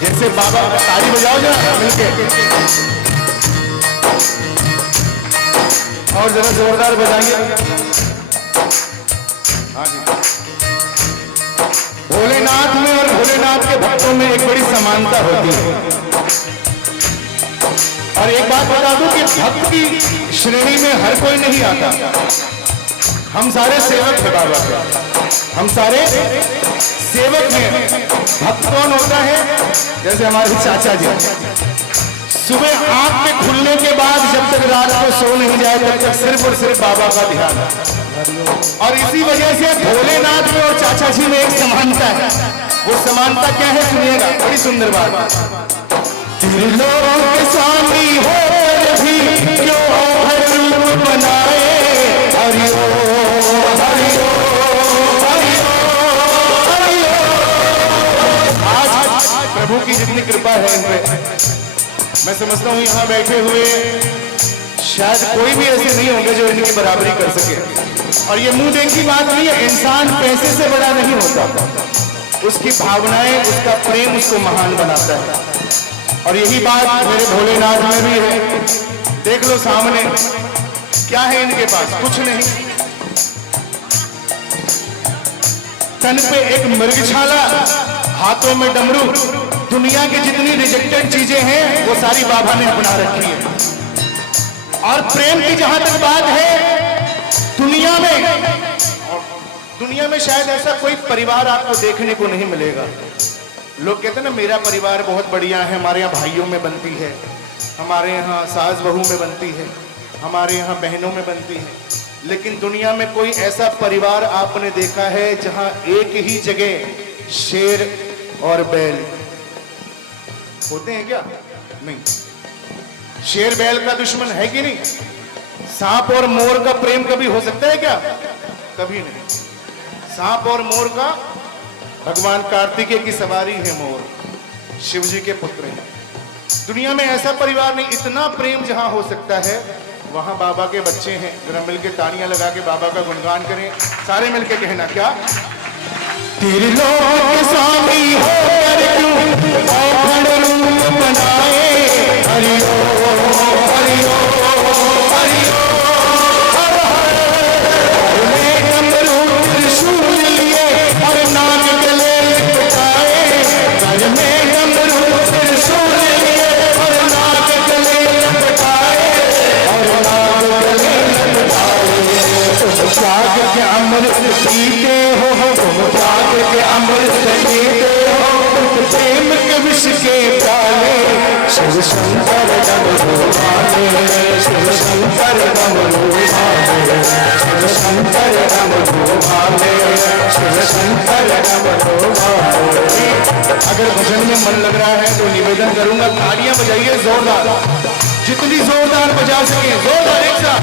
जैसे बाबा ताली बजाओ जरा मिलके, और जरा जोरदार बजाइए। हाँ जी। भोलेनाथ में और भोलेनाथ के भक्तों में एक बड़ी समानता होती है। और एक बात बता दूं कि भक्त की श्रेणी में हर कोई नहीं आता। हम सारे सेवक हैं बाबा के, हम सारे सेवक हैं। भक्त कौन होता है? जैसे हमारे चाचा जी, सुबह आंख के खुलने के बाद जब तक रात को सो नहीं जाए तब तक सिर्फ और सिर्फ बाबा का ध्यान। और इसी वजह से भोलेनाथ में और चाचा जी में एक समानता है। वो समानता क्या है सुनिएगा, बड़ी सुंदर बात। त्रिलोक के स्वामी हो भी क्यों हर रूप बनाए, हरिओ हरिओ हरिओ हरिओ। आज प्रभु की जितनी कृपा है इन पे, मैं समझता हूँ यहाँ बैठे हुए शायद कोई भी ऐसे नहीं होंगे जो इनकी बराबरी कर सके। और ये मुंह देखी बात नहीं है, इंसान पैसे से बड़ा नहीं होता, उसकी भावनाएं, उसका प्रेम उसको महान बनाता है। और यही बात मेरे भोलेनाथ में भी है। देख लो सामने क्या है इनके पास, कुछ नहीं। तन पे एक मृगछाला, हाथों में डमरू। दुनिया की जितनी रिजेक्टेड चीजें हैं वो सारी बाबा ने अपना रखी है। और प्रेम की जहां तक बात है, दुनिया में शायद ऐसा कोई परिवार आपको देखने को नहीं मिलेगा। लोग कहते हैं ना मेरा परिवार बहुत बढ़िया है, हमारे यहाँ भाइयों में बनती है, हमारे यहाँ सास बहू में बनती है, हमारे यहाँ बहनों में बनती है। लेकिन दुनिया में कोई ऐसा परिवार आपने देखा है जहां एक ही जगह शेर और बैल होते हैं क्या? नहीं। शेर बैल का दुश्मन है कि नहीं? सांप और मोर का प्रेम कभी हो सकता है क्या? कभी नहीं। सांप और मोर का, भगवान कार्तिकेय की सवारी है मोर, शिव जी के पुत्र हैं। दुनिया में ऐसा परिवार नहीं। इतना प्रेम जहां हो सकता है वहां बाबा के बच्चे हैं। जरा मिलके तालियां लगा के बाबा का गुणगान करें, सारे मिलके कहना क्या? त्रिलोक के स्वामी होकर क्यों औखड़ रूप बनाए, हरिओ हरिओ हरिओ हर हर। डमरू त्रिशूल लिए और नाग गले लटकाए, घर में डमरू त्रिशूल लिए और नाग गले लटकाए, और नाग गले लटकाए। तुम त्याग के अमृत पीते हो, तुम त्याग के अमृत पीते हो, प्रेम के विष के प्याले, शिव शंकर डमरू वाले, शिव शंकर डमरू वाले, शिव शंकर डमरू वाले, शिव शंकर डमरू वाले। अगर भजन में मन लग रहा है तो निवेदन करूंगा, तालियां बजाइए जोरदार, जितनी जोरदार बजा सके जोरदार। एक साथ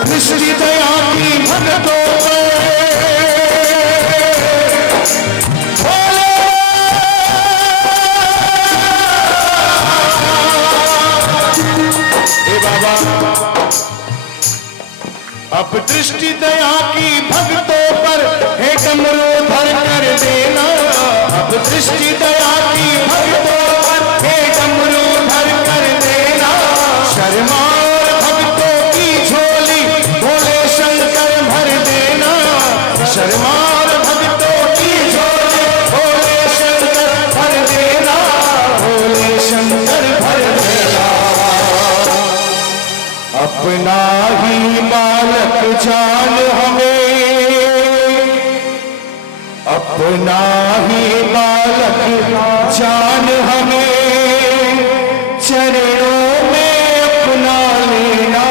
दृष्टि दया की भक्तों पे बाबा, अब दृष्टि दया की भक्तों पर हे डमरू धर कर देना, अब दृष्टि दया की भक्तों पर हे डमरू धर कर देना। शर्मा शर्मार भक्तों की झोली नाही बालक जान हमें चरणों में अपना लेना।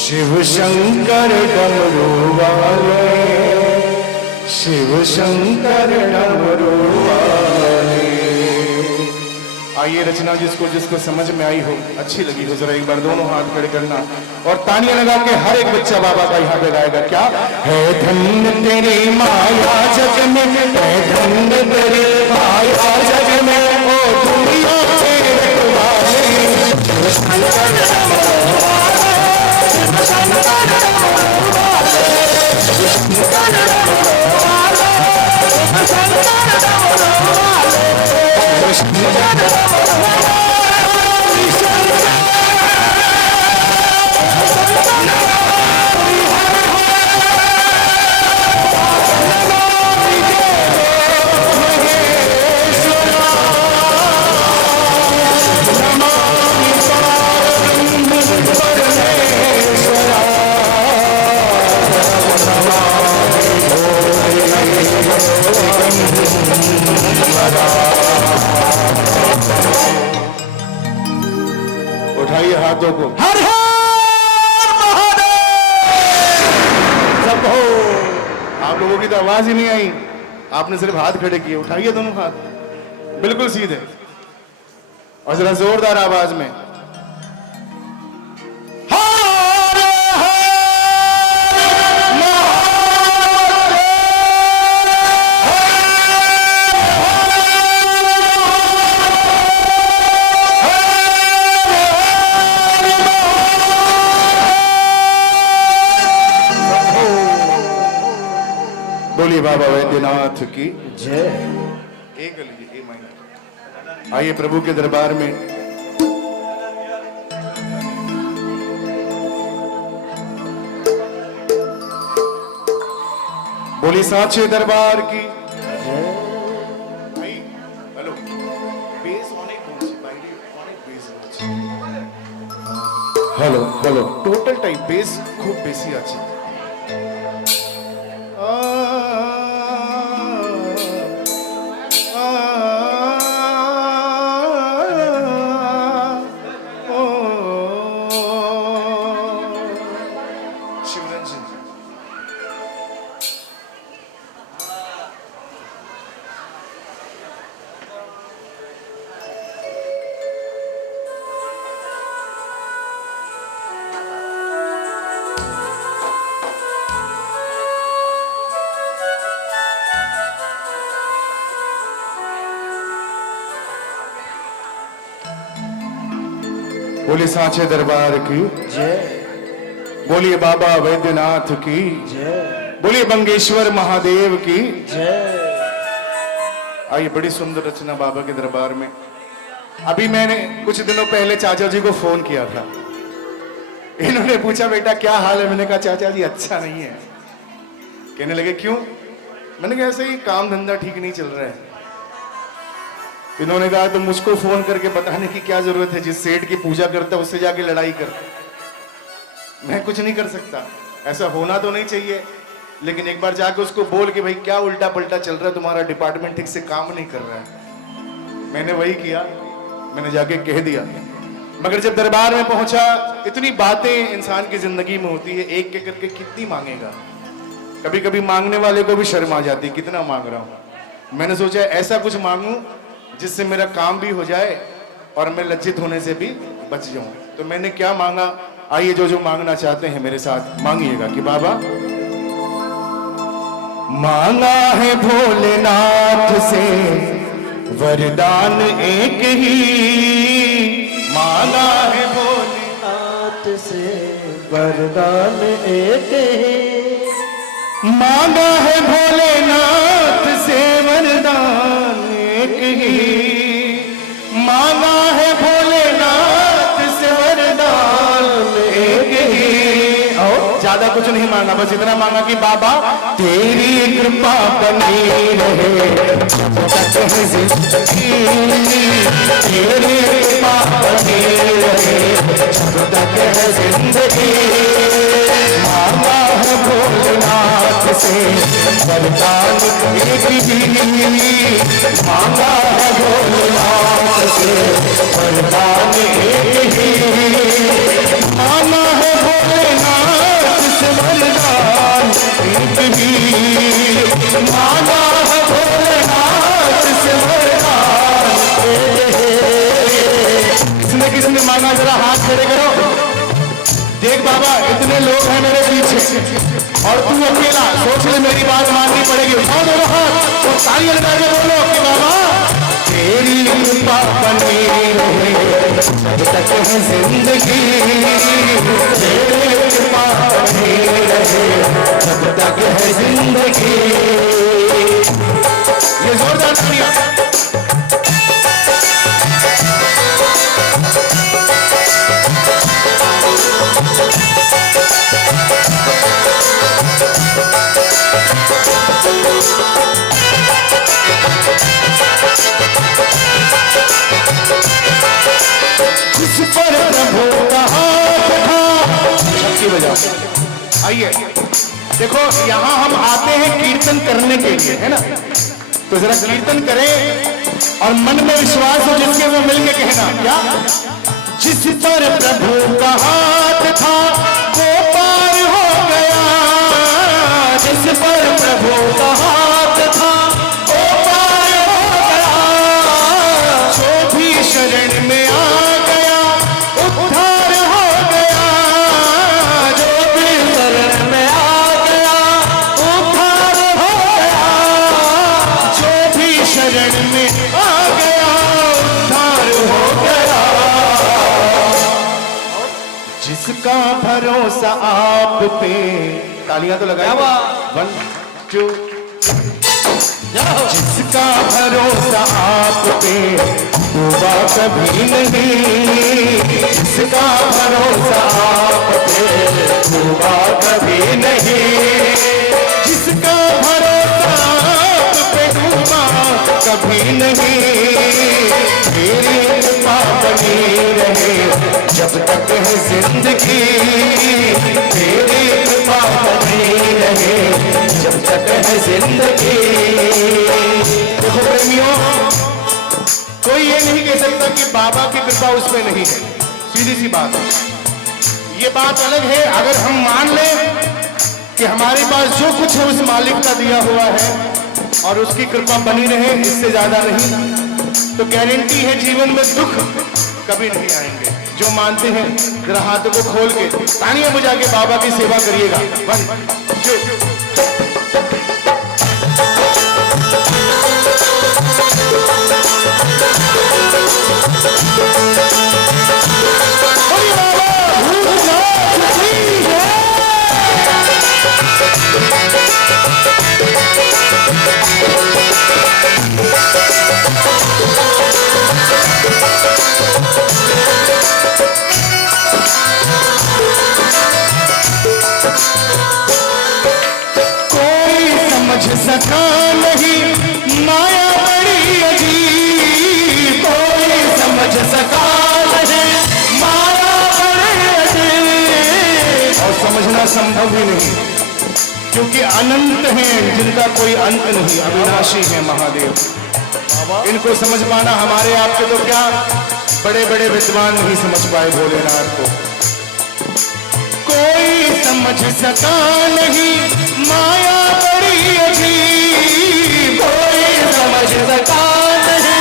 शिव शंकर डमरू वाले, शिव शंकर डमरू वाले। आइए रचना जिसको समझ में आई हो, अच्छी लगी हो, जरा एक बार दोनों हाथ खड़े करना और तालियां लगा के हर एक बच्चा बाबा का यहाँ पे गाएगा। क्या है? धन्य तेरी माया जग में, है धन्य तेरी माया जग में, ओ दुनिया के रखवाले। उठाइए हाथों को, हर हर महादेव। सब हो। आप लोगों की तो आवाज ही नहीं आई, आपने सिर्फ हाथ खड़े किए। उठाइए दोनों हाथ बिल्कुल सीधे और जरा जोरदार आवाज में। बोलिए बाबा वैद्यनाथ की जय। एक लीजिए, ए माइनर। आइए प्रभु के दरबार में। बोली साचे दरबार की जय। हेलो बेस অনেক বলছি বাইরে অনেক বেস আছে। হ্যালো হ্যালো টোটালটাই বেস খুব বেশি আছে। बोलिए सांचे दरबार की जय। बोलिए बाबा वैद्यनाथ की जय। बोलिए बंगेश्वर महादेव की जय। आइए बड़ी सुंदर रचना बाबा के दरबार में। अभी मैंने कुछ दिनों पहले चाचा जी को फोन किया था। इन्होंने पूछा बेटा क्या हाल है? मैंने कहा चाचा जी अच्छा नहीं है। कहने लगे क्यों? मैंने कहा ऐसे ही काम धंधा ठीक नहीं चल रहा है। इन्होंने कहा तो मुझको फोन करके बताने की क्या जरूरत है, जिस सेठ की पूजा करता है उससे जाके लड़ाई कर। मैं कुछ नहीं कर सकता, ऐसा होना तो नहीं चाहिए, लेकिन एक बार जाके उसको बोल के भाई क्या उल्टा पलटा चल रहा है, तुम्हारा डिपार्टमेंट ठीक से काम नहीं कर रहा है। मैंने वही किया, मैंने जाके कह दिया। मगर जब दरबार में पहुंचा, इतनी बातें इंसान की जिंदगी में होती है, एक एक करके कितनी मांगेगा। कभी कभी मांगने वाले को भी शर्म आ जाती, कितना मांग रहा हूं। मैंने सोचा ऐसा कुछ मांगूं जिससे मेरा काम भी हो जाए और मैं लज्जित होने से भी बच जाऊं। तो मैंने क्या मांगा, आइए जो जो मांगना चाहते हैं मेरे साथ मांगिएगा कि बाबा मांगा है भोलेनाथ से वरदान एक ही, मांगा है भोलेनाथ से वरदान एक ही, मांगा है भोलेनाथ से वरदान एक ही, मांगा है भोलेनाथ से वरदान एक ही। और ज्यादा कुछ नहीं मांगा, बस इतना मांगा कि बाबा तेरी कृपा बनी रहे जब तक है जिंदगी, तेरी कृपा बनी रहे जब तक है जिंदगी, मांगा है भोलेनाथ से वरदान एक ही मांगा है भोलेनाथ से वरदान एक ही मांगा है भोलेनाथ से वरदान एक ही मांगा है भोलेनाथ से वरदान एक ही। किसने मांगा जरा हाथ खड़े करो। देख बाबा इतने लोग हैं मेरे पीछे और तू अकेला, सोच ले मेरी बात माननी पड़ेगी। उठाओ दोनों हाथ तो तालियां लगा के बोलो कि बाबा तेरी कृपा बनी रहे जब तक है जिंदगी, तेरी कृपा बनी रहे जब तक है जिंदगी। ये जोरदार तालियां। जिस पर प्रभु का हाथ था, शक्ति बजाओ। आइए देखो यहाँ हम आते हैं कीर्तन करने के लिए, है ना, तो जरा कीर्तन करें और मन में विश्वास हो जिसके वो मिलके कहना क्या। जिस पर प्रभु का हाथ था वो पार हो गया, जिस पर प्रभु का हाथ था वो पार हो गया, जो भी शरण में आ गया उद्धार हो गया, जो भी शरण में आ गया उद्धार हो गया, जो भी शरण में आ गया उद्धार हो गया। जिसका भरोसा आप पे, तालियां तो लगाया 1 2। जिसका भरोसा आप पे डूबा कभी नहीं, जिसका भरोसा आप पे डूबा कभी नहीं, जिसका भरोसा आप पे डूबा कभी नहीं, तेरी कृपा बनी रहे जब तक है जिंदगी, तेरी कृपा बनी रहे जब तक है जिंदगी। देखो प्रेमियों, कोई ये नहीं कह सकता कि बाबा की कृपा उस पर नहीं है, सीधी सी बात है। ये बात अलग है अगर हम मान लें कि हमारे पास जो कुछ है उस मालिक का दिया हुआ है और उसकी कृपा बनी रहे, इससे ज्यादा नहीं, तो गारंटी है जीवन में दुख कभी नहीं आएंगे। जो मानते हैं जरा हाथों को खोल के तालियां बजा के बाबा की सेवा करिएगा। 1 2। सका नहीं माया बड़ी अजीब, कोई समझ सका नहीं माया बड़ी अजीब, और समझना संभव ही नहीं क्योंकि अनंत हैं जिनका कोई अंत नहीं, अविनाशी है महादेव। इनको समझ पाना हमारे आपके तो क्या बड़े बड़े विद्वान नहीं समझ पाए भोलेनाथ को। कोई समझ सका नहीं माया बड़ी अजीब, कोई समझ सका नहीं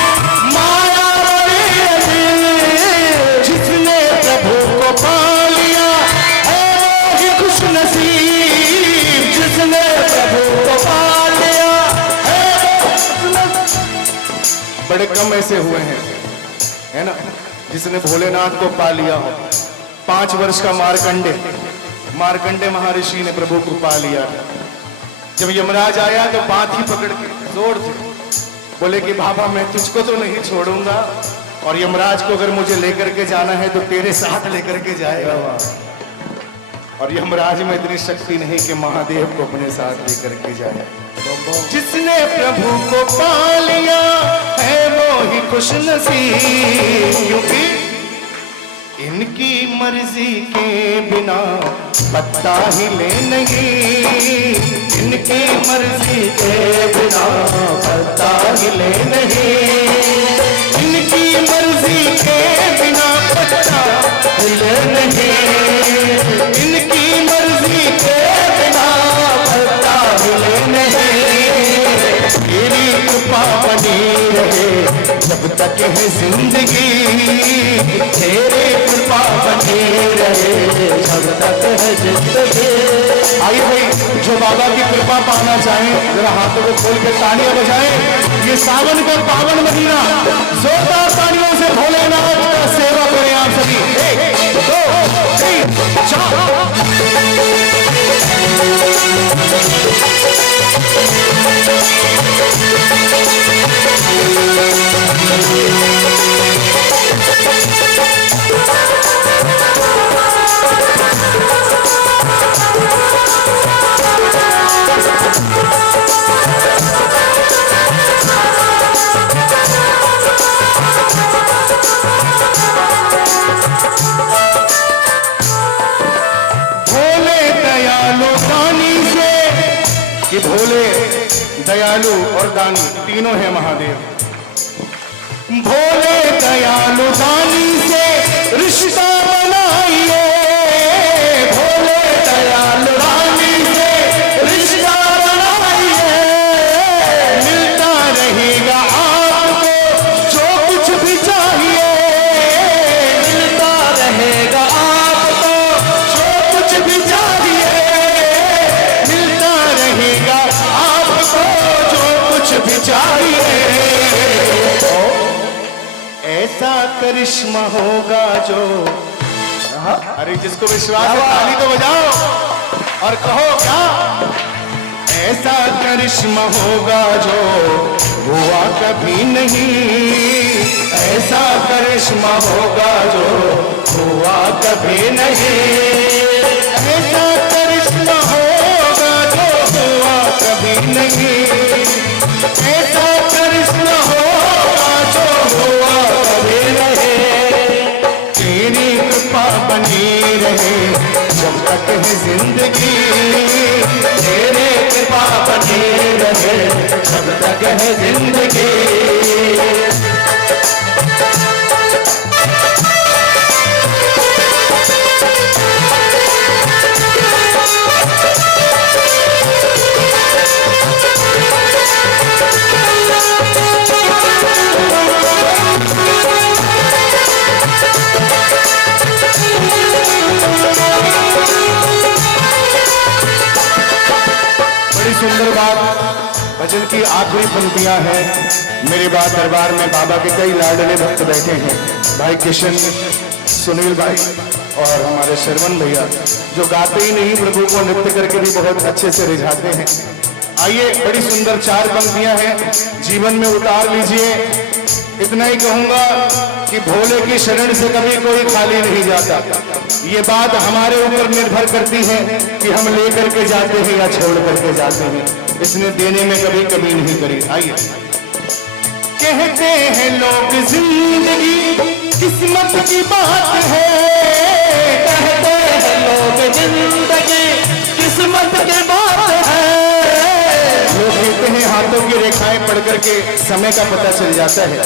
माया बड़ी अजीब, जिसने प्रभु को पा लिया है वो ही खुश नसीब, जिसने प्रभु को पा लिया है वो। बड़े कम ऐसे हुए हैं, है ना, जिसने भोलेनाथ को पा लिया हो। 5 वर्ष का मार्कंडे महर्षि ने प्रभु को पा लिया। जब यमराज आया तो बात ही पकड़ के जोर से बोले कि बाबा मैं तुझको तो नहीं छोड़ूंगा, और यमराज को अगर मुझे लेकर के जाना है तो तेरे साथ लेकर के जाएगा। और यमराज में इतनी शक्ति नहीं कि महादेव को अपने साथ लेकर के जाए। जिसने प्रभु को पा लिया है वो ही खुश नसीब, क्योंकि इनकी मर्जी के बिना पत्ता हिले नहीं, इनकी मर्जी के बिना पत्ता हिले नहीं, इनकी मर्जी के बिना पत्ता हिले नहीं, इनकी मर्जी के बिना पत्ता हिले नहीं। तेरी कृपा बनी रहे जब तक है जिंदगी, तेरी कृपा बनी रहे जब तक है जिंदगी। आइए भाई, जो बाबा की कृपा पाना चाहें जरा हाथों को खोल के तालियां बजाएं। ये सावन का पावन महीना, जोरदार तालियों से भोलेनाथ का सेवा करें आप सभी। 1 2 3 4। कि भोले, दयालु और दानी तीनों है महादेव। भोले दयालु दानी से रिश्ता बनाइए, भोले दयालु दानी से रिश्ता बनाइए, मिलता रहेगा आपको जो कुछ भी चाहिए, मिलता रहेगा आपको जो कुछ भी चाहिए, मिलता रहेगा आपको जो कुछ भी चाहिए। ऐसा करिश्मा होगा जो, अरे जिसको विश्वास है ताली तो बजाओ और कहो क्या, ऐसा करिश्मा होगा जो हुआ कभी नहीं, ऐसा करिश्मा होगा जो हुआ कभी नहीं, ऐसा करिश्मा होगा जो हुआ कभी नहीं, ऐसा करिश्मा होगा जो हुआ कभी नहीं। तेरी कृपा बनी रहे जब तक है जिंदगी, तेरी कृपा बनी रहे जब तक है जिंदगी। सुंदर बात भजन की आखिरी पंक्तियां हैं। मेरे बाद दरबार में बाबा के कई लाडले भक्त बैठे हैं, भाई किशन, सुनील भाई और हमारे शरवण भैया, जो गाते ही नहीं प्रभु को नृत्य करके भी बहुत अच्छे से रिझाते हैं। आइए, बड़ी सुंदर 4 पंक्तियां हैं, जीवन में उतार लीजिए। इतना ही कहूंगा कि भोले की शरण से कभी कोई खाली नहीं जाता। ये बात हमारे ऊपर निर्भर करती है कि हम लेकर के जाते हैं या छोड़ करके जाते हैं। इसने देने में कभी कमी नहीं करी। आइए, कहते हैं लोग जिंदगी किस्मत की बात है, कहते हैं लोग जिंदगी किस्मत की बात है। लोग कहते हैं हाथों की रेखाएं पढ़ करके समय का पता चल जाता है,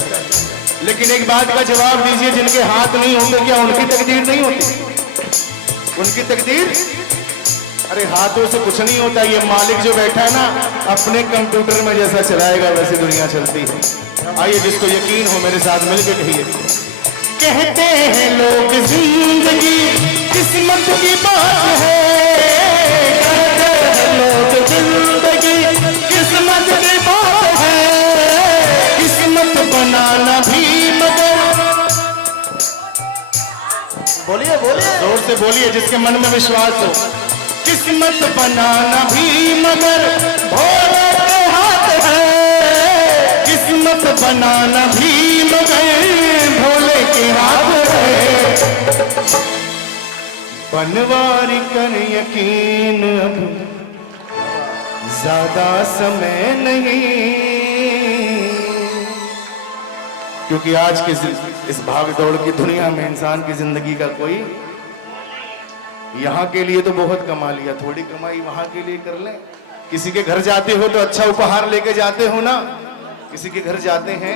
लेकिन एक बात का जवाब दीजिए, जिनके हाथ नहीं होते क्या उनकी तकदीर नहीं होती? उनकी तकदीर, अरे हाथों से कुछ नहीं होता। ये मालिक जो बैठा है ना, अपने कंप्यूटर में जैसा चलाएगा वैसे दुनिया चलती है। आइए, जिसको यकीन हो मेरे साथ मिलकर कहिए, कहते हैं लोग जिंदगी किस्मत की बात है, कहते हैं लोग जिंदगी किस्मत की बात है, किस्मत बनाना भी मगर, बोलिए बोलिए जोर से बोलिए जिसके मन में विश्वास हो, किस्मत बनाना भी मगर भोले के हाथ है, किस्मत बनाना भी मगर भोले के हाथ है। बनवारी कर यकीन, अब ज्यादा समय नहीं, क्योंकि आज के इस भाग दौड़ की दुनिया में इंसान की जिंदगी का कोई, यहाँ के लिए तो बहुत कमा लिया, थोड़ी कमाई वहां के लिए कर लें। किसी के घर जाते हो तो अच्छा उपहार लेके जाते हो ना, किसी के घर जाते हैं